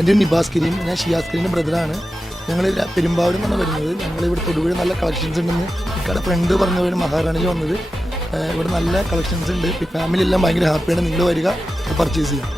എൻ്റെ നിബാസ് കരീം, ഞാൻ ഷിയാസ് കരീമിൻ്റെ ബ്രദറാണ്. ഞങ്ങൾ പെരുമ്പാവൂരിൽ നിന്നാണ് വരുന്നത്. ഞങ്ങളിവിടെ തൊടുപുഴ നല്ല കളക്ഷൻസ് ഉണ്ടെന്ന് ഇക്കടെ ഫ്രണ്ട് പറഞ്ഞവർ മഹാറാണിയിൽ വന്നത്. ഇവിടെ നല്ല കളക്ഷൻസ് ഉണ്ട്. ഫാമിലി എല്ലാം ഭയങ്കര ഹാപ്പിയാണ്. നിങ്ങൾ വരിക, പർച്ചേസ് ചെയ്യാം.